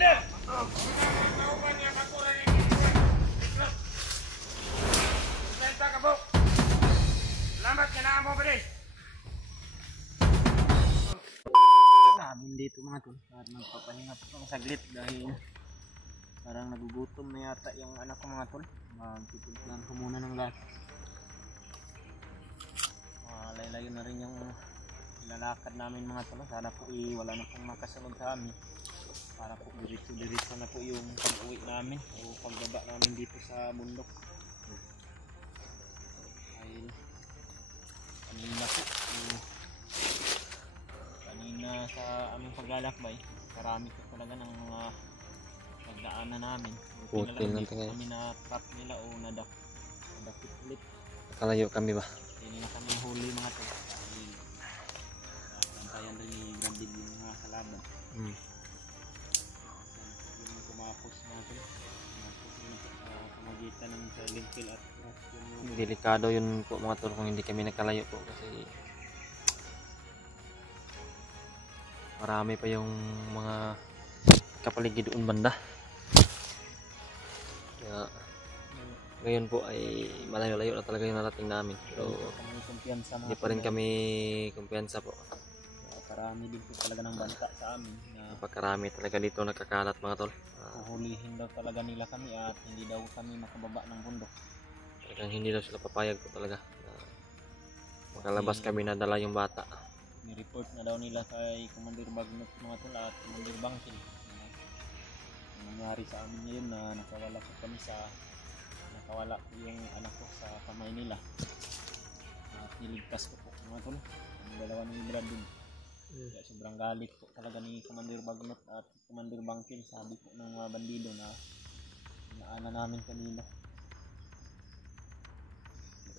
Namin dito mga tol, at magpapahinga po ng saglit dahil parang nagugutom na yata yung anak ko mga tol. Magtitiplan ko muna ng lahat. Laylayo na rin yung lalakad namin mga tol. Sana po wala na pong makasunod sa amin para po diretso na po yung pag-uwi namin o pagbaba namin dito sa bundok. Dahil kanina po sa aming paglalakbay, karami po talaga ng mga pagdaanan namin. Buti na lang kami na trap nila o nadakit ulit. Nakalayo kami ba? Hindi na kami huli mga to. Bantayan rin ni Grandil yung mga kalaban. Yung kumapos mga to. Kumapos yun sa pamagitan ng silent kill at Delikado yun po mga tol kung hindi kami nakalayo po kasi marami pa yung mga kapaligid doon banda. Kaya ngayon po ay malayo-layo na talaga yung narating namin. Pero hindi pa rin kami kumpiyansa po. Parami din po talaga ng banta sa amin. Napakarami talaga dito nakakalat mga tol. Huhulihin daw talaga nila kami at hindi daw kami makababa ng bundok. Talagang hindi daw sila papayag po talaga. Makalabas kami na dala yung bata. Ni-report na daw nila kay Commander Bagnot mga tol at Commander Bangkin. Ang nangyari sa amin ngayon na nakawala po yung anak ko sa kamay nila. At niligtas ko po mga tol. Ang dalawa ni Brad din. Kaya sobrang galit po talaga ni Commander Bagnot at Commander Bangkin. Sabi po ng mga bandido na inaana namin kanina.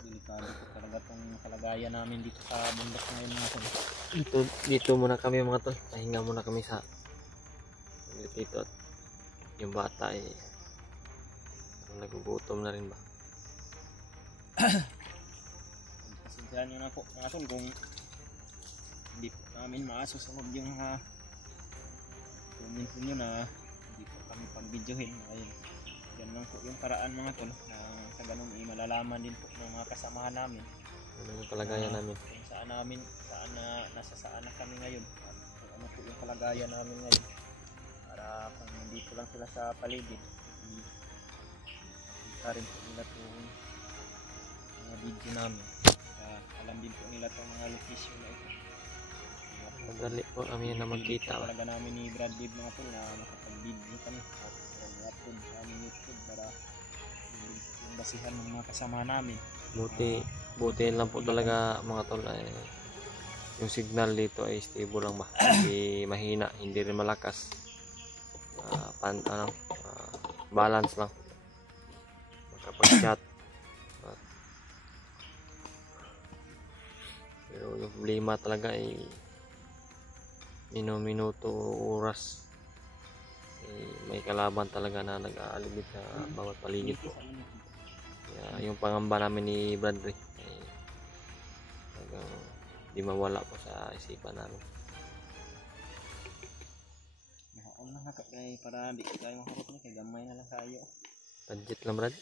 Delikado po talaga itong kalagayan namin dito sa bundok ngayon mga tol. Dito muna kami mga tol. Pahinga muna kami sa dito at yung bata ay nagugutom na rin ba. Pasensyahan nyo na po mga tol kung hindi po namin maasusunod yung mga comment nyo na hindi po kami pag-videohin. Yan lang po yung paraan mga tol na sa ganun malalaman din po ng mga kasamahan namin ano yung kalagayan namin kung saan na kami ngayon at kung ano po yung kalagayan namin ngayon para kung dito lang sila sa paligid makita rin po nila itong mga video namin alam din po nila itong mga location na ito. Madali po kami na magkita talaga namin ni Brad Dib mga tol na makapag-video kami at i-upload sa aming YouTube para yung basihan ng mga kasama namin. Buti lang po talaga mga tol ay yung signal dito ay stable lang ba, hindi mahina, hindi rin malakas, balance lang makapag-chat. Pero yung problema talaga ay minuto oras may kalaban talaga na nag-aalibid sa bawat paligid po. Kaya yung pangamba namin ni Bradley ay talagang di mawala po sa isipan namin. Nakaon na kay para di tayo makarot na kay gamay na lang tayo. Budget lang Brad.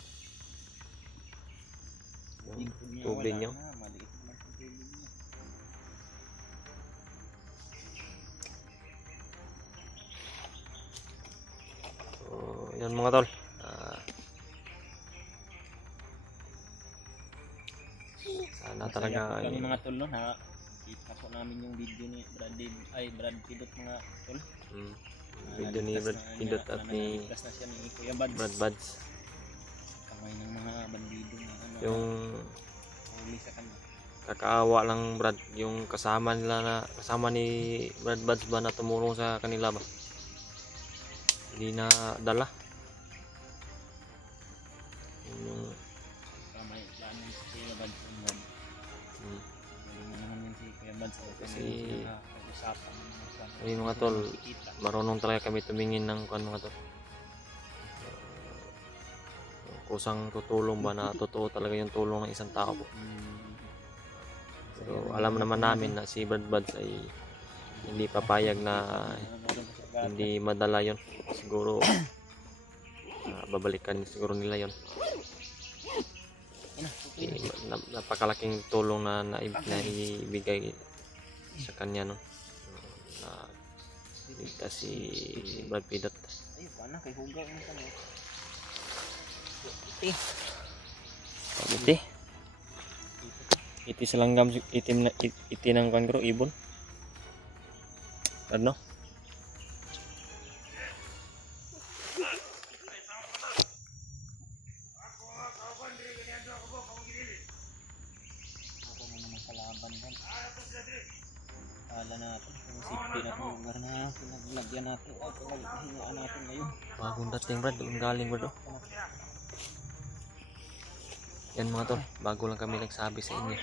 Tubig nyo. Yan mga tol, sana talaga kami mga tol no ha, kita po namin yung video ni Brad Pidot mga tol. Video ni Brad Pidot at ni Kuya Brad Buds. Kamay ng mga bandido na yung huli sa kanila. Kakaawa lang Brad, yung kasama ni Brad Buds ba na tumulong sa kanila ba? Hindi na dala. Yung kamay plano si Kuya Buds kasi ay mga tol, marunong talaga kami tumingin ng mga tol. Kusang tutulong ba na totoo talaga yung tulong ng isang tao po. Pero alam naman namin na si Brad Buds ay hindi papayag na hindi madala yon. Siguro babalikan siguro nila yon. Napakalaking tulong na naibigay sa kanya, no, na ligtas si Brad Pidot. Ayun pa na kay hugaw mo kami. Iti. Iti sa langgam, iti ng kangro ibon. Ano? Ako mo naman kalaban yan. Kala natin kung safety na itong lugar na pinaglagyan natin at pinahingaan natin ngayon. Bagong dating, Brad. Doon galing, Brad. Yan mga tol, bago lang kami nagsabi sa inyo.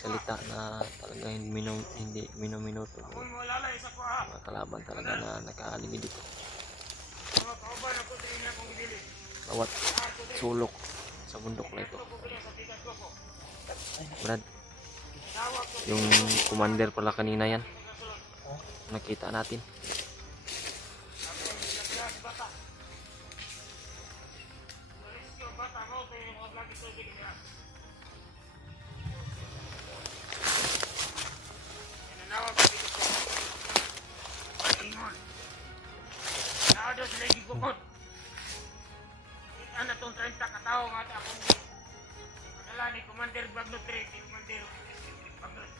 Salita na talaga hindi minuto. Mga kalaban talaga na nakaalimid dito. Bawat sulok sa bundok na ito. Brad, yung commander pala kanina yan. Nakita natin. Ano itong 30 katao nga akong madala ni Commander Bagnot 3, Commander Bagnot.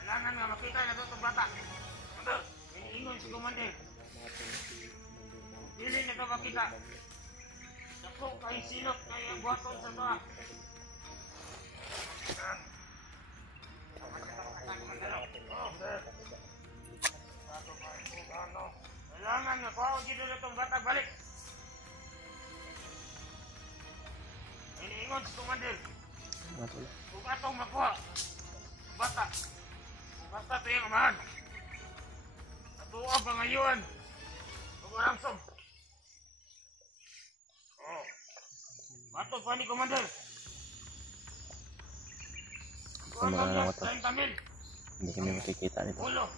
Kailangan nga makita na ito itong bata. Commander, iniingon si Commander. Dili na ito makita. Naku, kay silot, kay buhaton sa ito. Kailangan nga kuha ko dito na itong bata balik. Iniingon si Commander. Kung atong makuha bata, basta ito yung amahan. Natuwa ba ngayon? Pag-aramsom. Bato pa ni Commander. Kung makakawat to, 30 mil. hindi kami makikita nito. Ulo.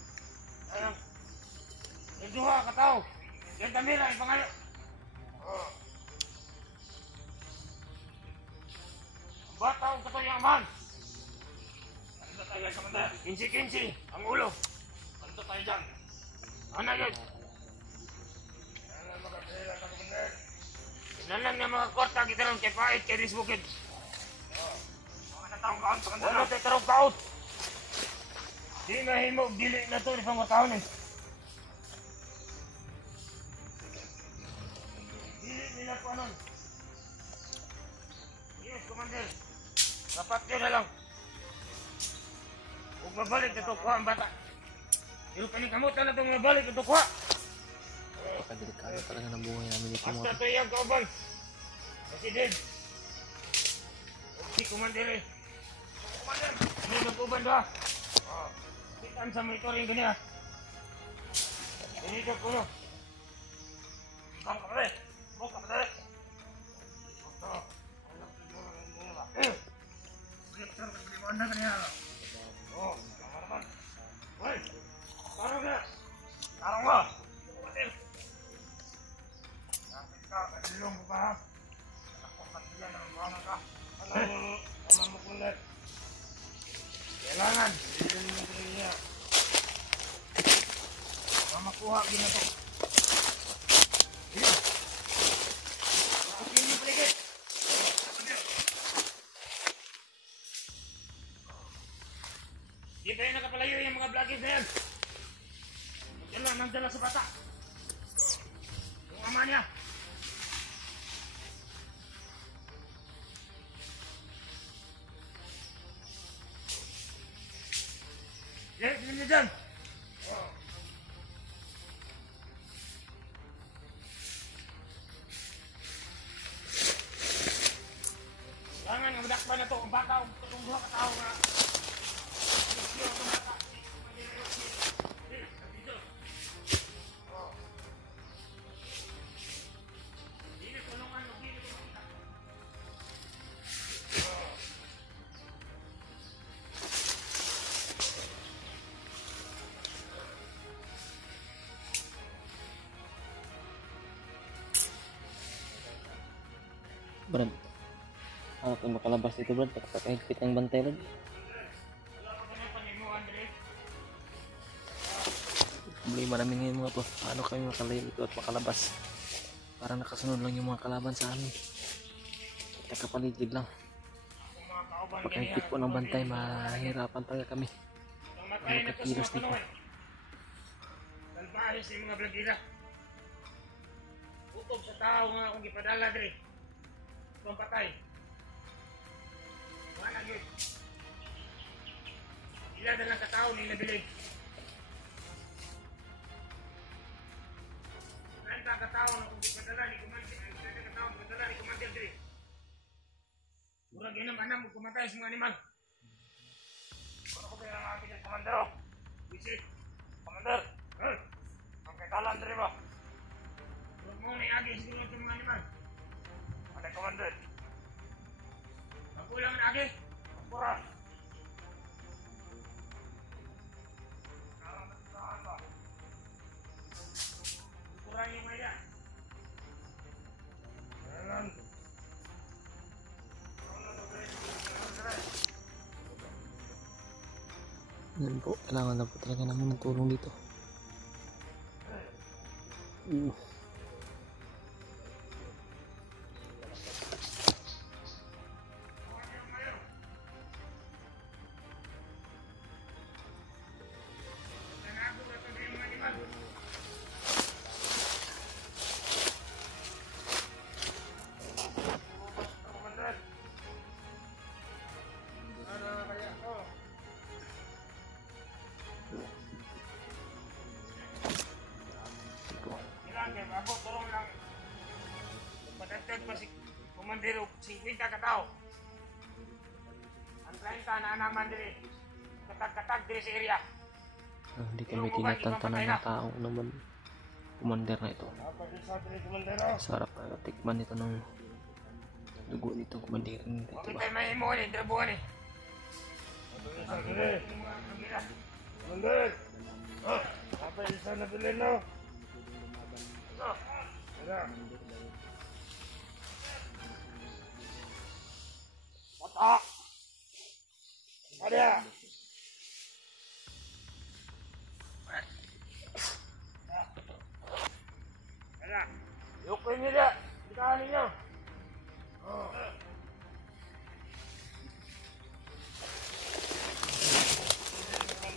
Ayang. Duha ka tao. 30 mil ang pangalan. Bata ang katoy ang man. Ano tayo sa kanda? Kinsi-kinsi ang ulo. Ano tayo dyan? Ano yun? Nalang na mga kwarta kita rin kay Pait, kay Rizbukid. Mga nataong kaon sa kanda. Ano tayo tarong kaon? Di na himo, dili na ito, di pang matahon eh. Dili nila po anon. Yes, Commander. Rapat yun na lang. Huwag mabalik na ito, kuha ang bata. Pero kanikamutan na itong mabalik ito, kuha. Napakadelikado talaga ng buhay namin dito, Basta mga ito yung kauban. Kasi din. Si Commander eh. Commander, hindi nag-uban ba? Kitaan sa monitoring ko niya. Hindi ka puno. Bang ka pala. Bang ka pala. Liwanag ka niya. Oh, kamaraman. Hoy, tarong ka. Tarong ka. Commander. Kapit ka, kadilong ko pa ha. Nakapagpagyan ng buwangan ka. Alam mo kulit. Kailangan, bilhin mo ko niya. Makuha gina to. Ikutin mo paligid. Di ba yung nakapalayo yung mga vloggers na yan? Nagdala sa bata. Yung ama niya. Yan, tingnan niyo dyan. Kailangan nga madakpan na to. Ang bata, itong duha katao nga. Brad. Ako kung makalabas dito, Brad. Pakahigpit ang bantay, Brad. Problema namin ngayon mga po. Paano kami makalayo dito at makalabas? Parang nakasunod lang yung mga kalaban sa amin. Nakapaligid lang. Pakahigpit po ng bantay, mahirapan talaga kami. Makakilos dito. Salbahes yung mga blagila. Utob sa tao nga akong gipadala diri. Kung patay. Wala yun. Ila na lang katao ni nabilig. Nanta katao na kung gipadala ni Kumandir. Nanta katao na gipadala ni Kumandir diri. Murag inam-anam mo kumatay sa mga animal. Ano ko kaya ang aking ng Commander? Visit. Commander. Ang kailangan diri ba? Huwag mo na i-agi siguro sa mga animal. Ano Commander? Ang kulang na agi. Ang pura. Karang nagsahan ba? Pura yung mga yan. Ayan. Yan po, kailangan na po talaga namin ng tulong dito. Ako, tulong lang. Padagdag pa si Commander 50 katao. Ang 30 na naman diri. Katag-katag diri sa area. Hindi kami tinatantanan ng tao naman. Commander na ito. Sarap na tikman ito ng dugo nito. Commander nito. Bakit tayo may imo ni trabuhan ni? Commander! Apa yung isa na bilhin no? Mata! Ada! Ada! Yukin niyo dia! Ikahan ninyo!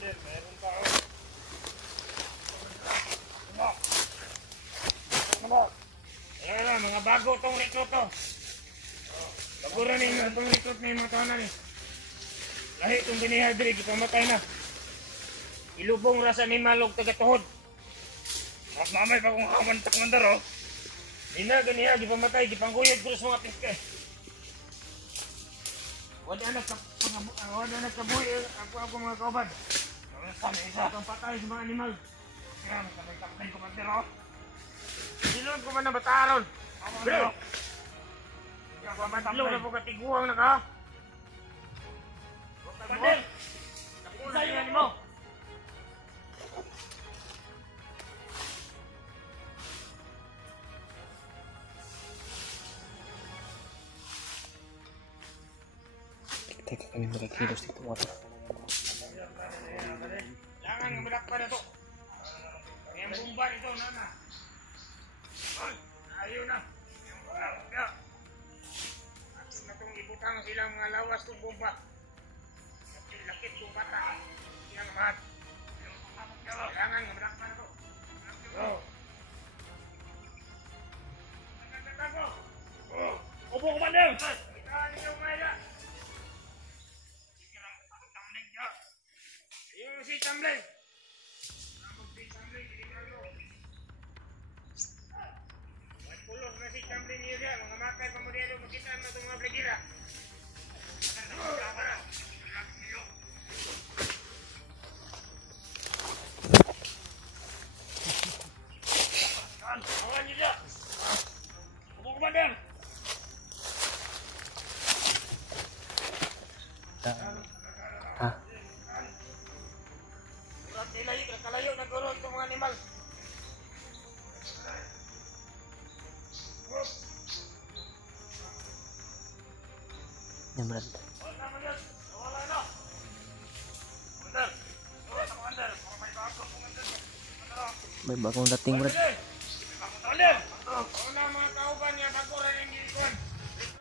Meron tao! Ayan na, mga bago itong recruit to. Bago rin yung itong recruit na yung mga tahanan eh. Lahi itong binihadri, ipamatay na. Ilubong rasa ni Malog taga-tuhod. Mas mamay pa kung kamantak mandar oh. Di na ganiha, ipamatay, ipangguyod ko sa mga piske. Wala na kabuhi ako mga kauban. Ang patay sa mga animal. Kaya magkabay-kabay ko mandar oh. Silon ko man na bataron. Bro! Madlo na po katiguang na ka. Pandel! Nakunan yan mo. Teka kami magkikilos dito mga to. Jangan ngebedak pada to. Yang bomba itu nana. Ayo na. Ya. Asin na itong ibutang silang mga lawas itong bomba. Lakit itong bata. Yang mahat. Jangan ngebedak pada to. Opo Komandan. Kita ninyo mga yung si Chamblay. Si Chamblay, pulos na si Chamblay niyo dyan. Mga matay pa mo dito, makita mo itong mga plagira. Awan niyo dyan. Opo Komandan. Ha? Kalayo na guro itong mga animal. Yan, Brad. Wala naman yan. Wala na. Under. Wala na under. Para may bago kung under. May bagong dating, Brad. Under. Under. Wala mga kauban niya. Bago rin yung gilikuan.